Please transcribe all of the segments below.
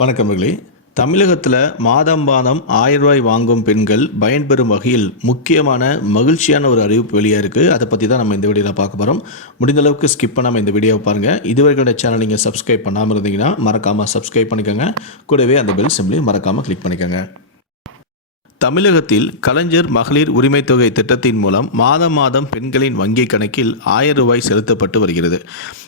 வணக்கமர்களே தமிழகத்தில் மாதம் மாதம் ஆயிரம் ரூபாய் வாங்கும் பெண்கள் பயன்பெறும் வகையில் முக்கியமான மகிழ்ச்சியான ஒரு அறிவிப்பு வெளியாக இருக்குது அதை பற்றி தான் நம்ம இந்த வீடியோவில் பார்க்க போகிறோம் முடிந்த அளவுக்கு ஸ்கிப் பண்ணாமல் இந்த வீடியோவை பாருங்கள் இதுவரைக்கும் இந்த சேனல் நீங்கள் சப்ஸ்கிரைப் பண்ணாமல் இருந்தீங்கன்னா மறக்காமல் சப்ஸ்கிரைப் பண்ணிக்கோங்க. கூடவே அந்த பெல் சிம்லையும் மறக்காமல் கிளிக் பண்ணிக்கோங்க. தமிழகத்தில் கலைஞர் மகளிர் உரிமை தொகை திட்டத்தின் மூலம் மாதம் மாதம் பெண்களின் வங்கி கணக்கில் ஆயிரம் ரூபாய் செலுத்தப்பட்டு வருகிறது.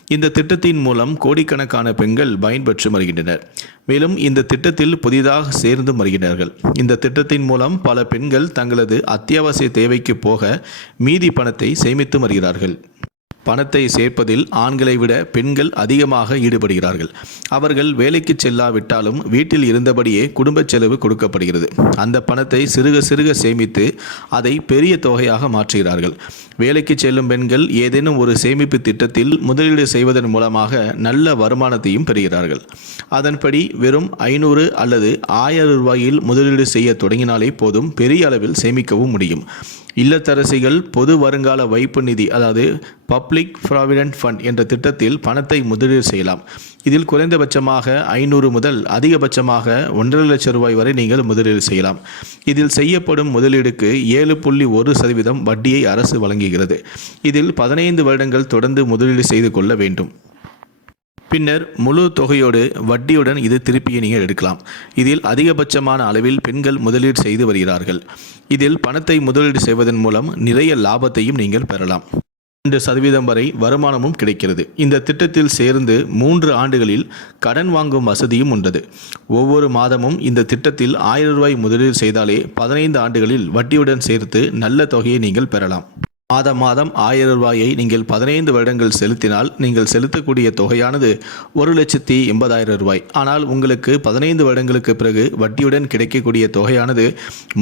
இந்த திட்டத்தின் மூலம் கோடிக்கணக்கான பெண்கள் பயன்பெற்று வருகின்றனர். மேலும் இந்த திட்டத்தில் புதிதாக சேர்ந்து வருகிறார்கள். இந்த திட்டத்தின் மூலம் பல பெண்கள் தங்களது அத்தியாவசிய தேவைக்கு போக மீதி பணத்தை சேமித்து வருகிறார்கள். பணத்தை சேர்ப்பதில் ஆண்களை விட பெண்கள் அதிகமாக ஈடுபடுகிறார்கள். அவர்கள் வேலைக்கு செல்லாவிட்டாலும் வீட்டில் இருந்தபடியே குடும்ப செலவு கொடுக்கப்படுகிறது. அந்த பணத்தை சிறுக சிறுக சேமித்து அதை பெரிய தொகையாக மாற்றுகிறார்கள். வேலைக்கு செல்லும் பெண்கள் ஏதேனும் ஒரு சேமிப்பு திட்டத்தில் முதலீடு செய்வதன் மூலமாக நல்ல வருமானத்தையும் பெறுகிறார்கள். அதன்படி வெறும் ஐநூறு அல்லது ஆயிரம் ரூபாயில் முதலீடு செய்ய தொடங்கினாலே போதும் பெரிய அளவில் சேமிக்கவும் முடியும். இல்லத்தரசிகள் பொது வருங்கால வைப்பு நிதி அதாவது பப்ளிக் ப்ராவிடென்ட் ஃபண்ட் என்ற திட்டத்தில் பணத்தை முதலீடு செய்யலாம். இதில் குறைந்தபட்சமாக ஐநூறு முதல் அதிகபட்சமாக ஒன்றரை லட்சம் ரூபாய் வரை நீங்கள் முதலீடு செய்யலாம். இதில் செய்யப்படும் முதலீடுக்கு ஏழு புள்ளி ஒரு சதவீதம் வட்டியை அரசு வழங்குகிறது. இதில் பதினைந்து வருடங்கள் தொடர்ந்து முதலீடு செய்து கொள்ள வேண்டும். பின்னர் முழு தொகையோடு வட்டியுடன் இது திருப்பியை நீங்கள் எடுக்கலாம். இதில் அதிகபட்சமான அளவில் பெண்கள் முதலீடு செய்து வருகிறார்கள். இதில் பணத்தை முதலீடு செய்வதன் மூலம் நிறைய லாபத்தையும் நீங்கள் பெறலாம். ரெண்டு சதவீதம் வரை வருமானமும் கிடைக்கிறது. இந்த திட்டத்தில் சேர்ந்து மூன்று ஆண்டுகளில் கடன் வாங்கும் வசதியும் உண்டது. ஒவ்வொரு மாதமும் இந்த திட்டத்தில் ஆயிரம் ரூபாய் முதலீடு செய்தாலே பதினைந்து ஆண்டுகளில் வட்டியுடன் சேர்த்து நல்ல தொகையை நீங்கள் பெறலாம். மாதம் மாதம் ஆயிரம் ரூபாயை நீங்கள் பதினைந்து வருடங்கள் செலுத்தினால் நீங்கள் செலுத்தக்கூடிய தொகையானது ஒரு லட்சத்தி எண்பதாயிரம் ரூபாய். ஆனால் உங்களுக்கு பதினைந்து வருடங்களுக்கு பிறகு வட்டியுடன் கிடைக்கக்கூடிய தொகையானது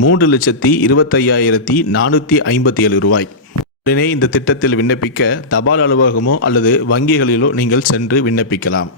மூன்று லட்சத்தி இருபத்தையாயிரத்தி நானூற்றி ஐம்பத்தி ஏழு ரூபாய். உடனே இந்த திட்டத்தில் விண்ணப்பிக்க தபால் அலுவலகமோ அல்லது வங்கிகளிலோ நீங்கள் சென்று விண்ணப்பிக்கலாம்.